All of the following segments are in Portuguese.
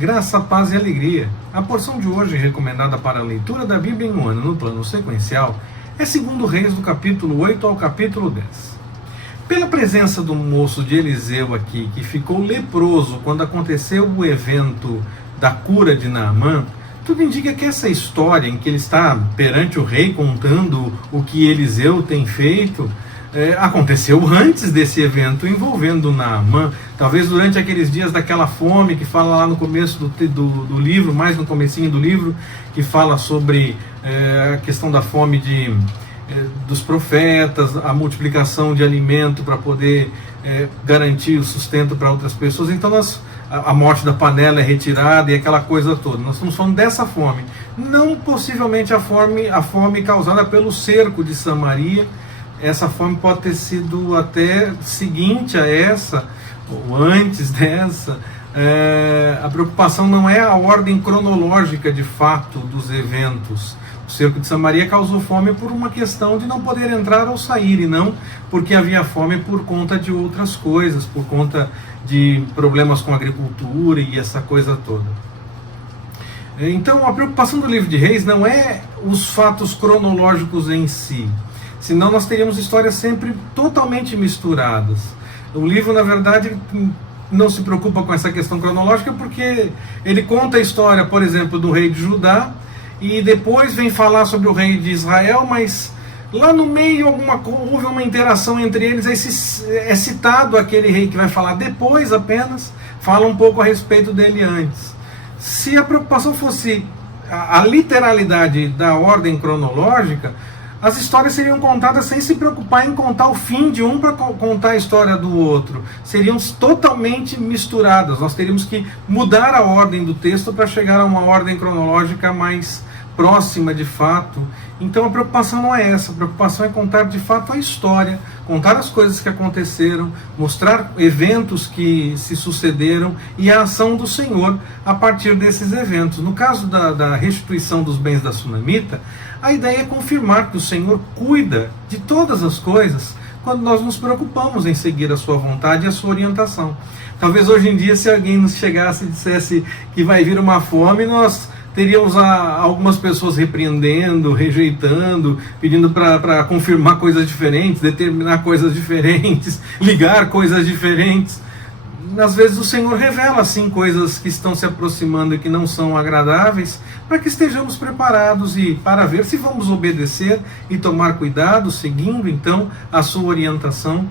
Graça, paz e alegria. A porção de hoje, recomendada para a leitura da Bíblia em um ano no plano sequencial, é 2 Reis do capítulo 8 ao capítulo 10. Pela presença do moço de Eliseu aqui, que ficou leproso quando aconteceu o evento da cura de Naamã, tudo indica que essa história em que ele está perante o rei contando o que Eliseu tem feito, aconteceu antes desse evento envolvendo Naamã, talvez durante aqueles dias daquela fome que fala lá no começo do livro, mais no comecinho do livro, que fala sobre a questão da fome dos profetas, a multiplicação de alimento para poder garantir o sustento para outras pessoas. Então a morte da panela é retirada e aquela coisa toda. Nós estamos falando dessa fome, não possivelmente a fome causada pelo cerco de Samaria. Essa fome pode ter sido até seguinte a essa, ou antes dessa. A preocupação não é a ordem cronológica de fato dos eventos. O cerco de Samaria causou fome por uma questão de não poder entrar ou sair, e não porque havia fome por conta de outras coisas, por conta de problemas com a agricultura e essa coisa toda. Então a preocupação do livro de Reis não é os fatos cronológicos em si, senão nós teríamos histórias sempre totalmente misturadas. O livro, na verdade, não se preocupa com essa questão cronológica porque ele conta a história, por exemplo, do rei de Judá, e depois vem falar sobre o rei de Israel, mas lá no meio houve uma interação entre eles, aí é citado aquele rei que vai falar depois apenas, fala um pouco a respeito dele antes. Se a preocupação fosse a literalidade da ordem cronológica, as histórias seriam contadas sem se preocupar em contar o fim de um para contar a história do outro. Seriam totalmente misturadas. Nós teríamos que mudar a ordem do texto para chegar a uma ordem cronológica mais próxima de fato. Então a preocupação não é essa. A preocupação é contar de fato a história, contar as coisas que aconteceram, mostrar eventos que se sucederam e a ação do Senhor a partir desses eventos. No caso da restituição dos bens da Sunamita, a ideia é confirmar que o Senhor cuida de todas as coisas quando nós nos preocupamos em seguir a sua vontade e a sua orientação. Talvez hoje em dia, se alguém nos chegasse e dissesse que vai vir uma fome, nós teríamos algumas pessoas repreendendo, rejeitando, pedindo para confirmar coisas diferentes, determinar coisas diferentes, ligar coisas diferentes. Às vezes o Senhor revela assim coisas que estão se aproximando e que não são agradáveis, para que estejamos preparados e para ver se vamos obedecer e tomar cuidado, seguindo então a sua orientação.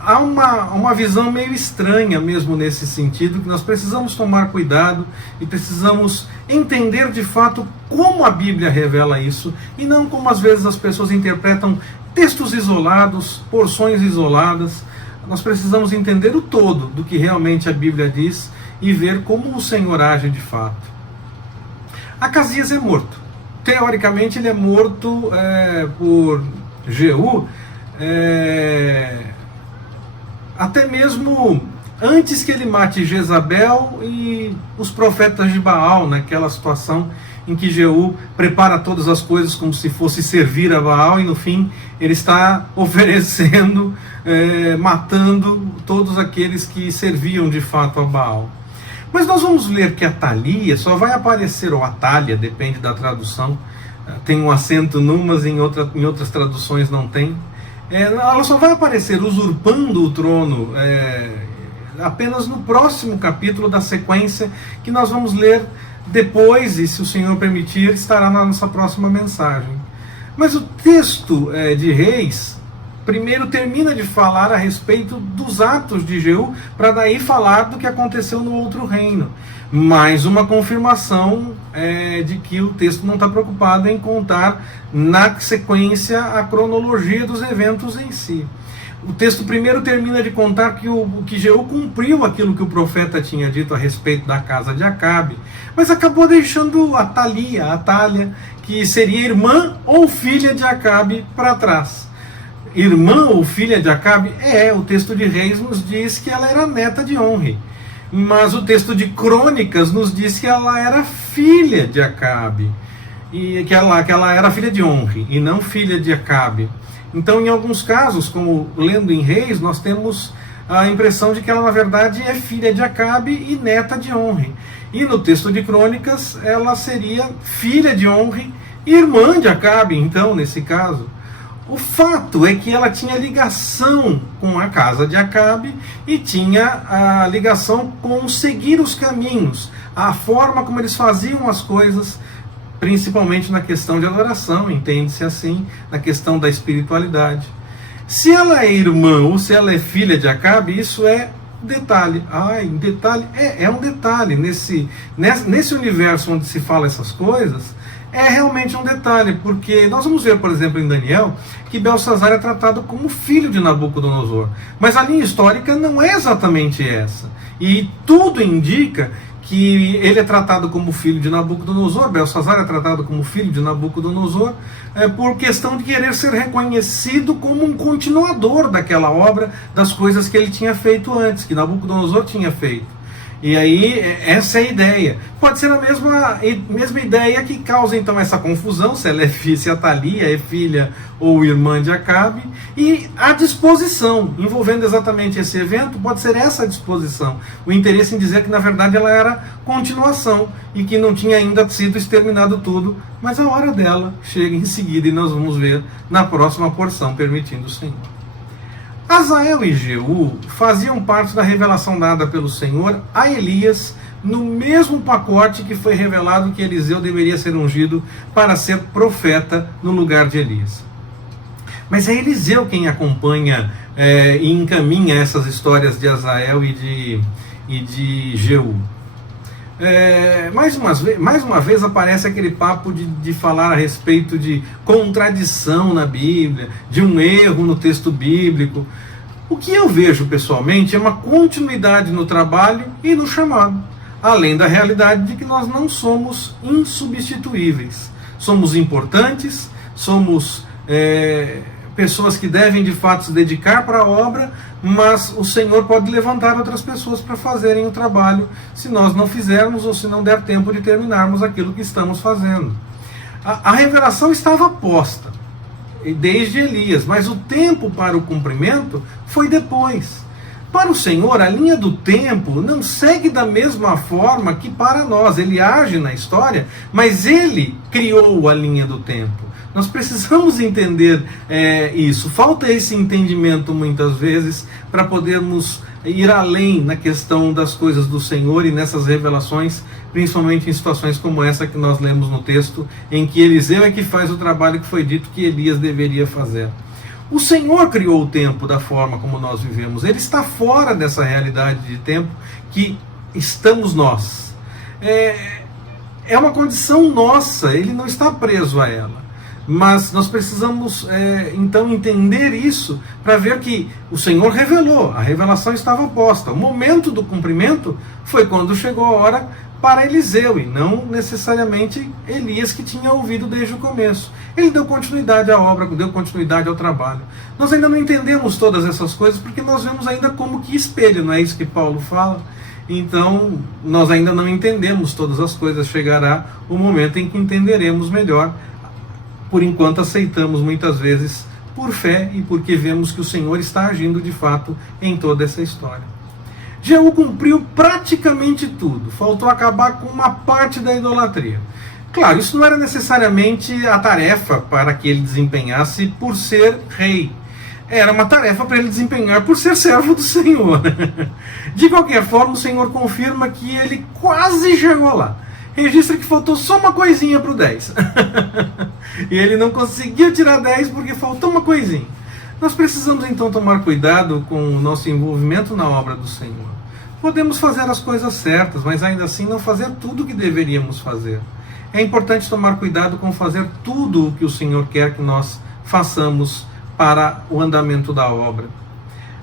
Há uma visão meio estranha mesmo nesse sentido, que nós precisamos tomar cuidado e precisamos entender de fato como a Bíblia revela isso, e não como às vezes as pessoas interpretam textos isolados, porções isoladas. Nós precisamos entender o todo do que realmente a Bíblia diz e ver como o Senhor age de fato. Acasias é morto. Teoricamente ele é morto por Jeú, até mesmo antes que ele mate Jezabel e os profetas de Baal, naquela situação em que Jeú prepara todas as coisas como se fosse servir a Baal, e no fim ele está oferecendo, matando todos aqueles que serviam de fato a Baal. Mas nós vamos ler que Atalia só vai aparecer, ou Atália, depende da tradução, tem um acento numas, em outras traduções não tem. Ela só vai aparecer usurpando o trono apenas no próximo capítulo da sequência que nós vamos ler depois, e se o Senhor permitir, estará na nossa próxima mensagem. Mas o texto de Reis primeiro termina de falar a respeito dos atos de Jeú, para daí falar do que aconteceu no outro reino. Mais uma confirmação de que o texto não está preocupado em contar na sequência a cronologia dos eventos em si. O texto primeiro termina de contar que Jeú cumpriu aquilo que o profeta tinha dito a respeito da casa de Acabe, mas acabou deixando Atália, que seria irmã ou filha de Acabe, para trás. Irmã ou filha de Acabe? O texto de Reis nos diz que ela era neta de Onri, mas o texto de Crônicas nos diz que ela era filha de Acabe, e que ela era filha de Onri e não filha de Acabe. Então, em alguns casos, como lendo em Reis, nós temos a impressão de que ela, na verdade, é filha de Acabe e neta de Onri. E no texto de Crônicas, ela seria filha de Onri e irmã de Acabe, então, nesse caso. O fato é que ela tinha ligação com a casa de Acabe e tinha a ligação com seguir os caminhos, a forma como eles faziam as coisas, principalmente na questão de adoração, entende-se assim, na questão da espiritualidade. Se ela é irmã ou se ela é filha de Acabe, isso é detalhe. Detalhe é um detalhe. Nesse universo onde se fala essas coisas, é realmente um detalhe, porque nós vamos ver, por exemplo, em Daniel, que Belsazar é tratado como filho de Nabucodonosor. Mas a linha histórica não é exatamente essa. E tudo indica que ele é tratado como filho de Nabucodonosor, Belsazar é tratado como filho de Nabucodonosor, por questão de querer ser reconhecido como um continuador daquela obra, das coisas que ele tinha feito antes, que Nabucodonosor tinha feito. E aí, essa é a ideia. Pode ser a mesma ideia que causa então essa confusão, se a Thalia é filha ou irmã de Acabe, e a disposição, envolvendo exatamente esse evento, pode ser essa disposição. O interesse em dizer que na verdade ela era continuação e que não tinha ainda sido exterminado tudo, mas a hora dela chega em seguida e nós vamos ver na próxima porção, permitindo o Senhor. Azael e Jeú faziam parte da revelação dada pelo Senhor a Elias no mesmo pacote que foi revelado que Eliseu deveria ser ungido para ser profeta no lugar de Elias. Mas é Eliseu quem acompanha e encaminha essas histórias de Azael e de Jeú. Mais uma vez aparece aquele papo de falar a respeito de contradição na Bíblia, de um erro no texto bíblico. O que eu vejo pessoalmente é uma continuidade no trabalho e no chamado, além da realidade de que nós não somos insubstituíveis. Somos importantes, somos pessoas que devem de fato se dedicar para a obra, mas o Senhor pode levantar outras pessoas para fazerem o trabalho se nós não fizermos ou se não der tempo de terminarmos aquilo que estamos fazendo. A revelação estava posta desde Elias, mas o tempo para o cumprimento foi depois. Para o Senhor, a linha do tempo não segue da mesma forma que para nós. Ele age na história, mas ele criou a linha do tempo. Nós precisamos entender isso. Falta esse entendimento muitas vezes para podermos ir além na questão das coisas do Senhor e nessas revelações, principalmente em situações como essa que nós lemos no texto, em que Eliseu é que faz o trabalho que foi dito que Elias deveria fazer. O Senhor criou o tempo da forma como nós vivemos. Ele está fora dessa realidade de tempo que estamos nós. É uma condição nossa, ele não está preso a ela. Mas nós precisamos então entender isso para ver que o Senhor revelou, a revelação estava posta. O momento do cumprimento foi quando chegou a hora para Eliseu e não necessariamente Elias, que tinha ouvido desde o começo. Ele deu continuidade à obra, deu continuidade ao trabalho. Nós ainda não entendemos todas essas coisas porque nós vemos ainda como que espelho, não é isso que Paulo fala? Então nós ainda não entendemos todas as coisas, chegará o momento em que entenderemos melhor. Por enquanto aceitamos muitas vezes por fé e porque vemos que o Senhor está agindo de fato em toda essa história. Jeú cumpriu praticamente tudo, faltou acabar com uma parte da idolatria. Claro, isso não era necessariamente a tarefa para que ele desempenhasse por ser rei. Era uma tarefa para ele desempenhar por ser servo do Senhor. De qualquer forma, o Senhor confirma que ele quase chegou lá. Registra que faltou só uma coisinha para o 10. E ele não conseguiu tirar 10 porque faltou uma coisinha. Nós precisamos então tomar cuidado com o nosso envolvimento na obra do Senhor. Podemos fazer as coisas certas, mas ainda assim não fazer tudo o que deveríamos fazer. É importante tomar cuidado com fazer tudo o que o Senhor quer que nós façamos para o andamento da obra.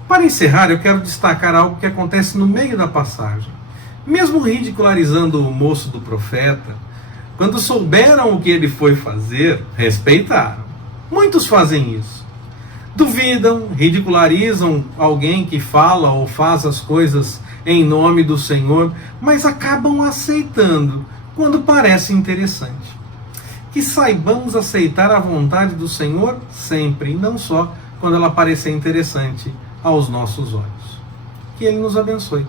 Para encerrar, eu quero destacar algo que acontece no meio da passagem. Mesmo ridicularizando o moço do profeta, quando souberam o que ele foi fazer, respeitaram. Muitos fazem isso. Duvidam, ridicularizam alguém que fala ou faz as coisas em nome do Senhor, mas acabam aceitando quando parece interessante. Que saibamos aceitar a vontade do Senhor sempre, e não só quando ela parecer interessante aos nossos olhos. Que Ele nos abençoe.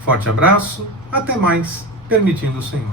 Forte abraço, até mais, permitindo o Senhor.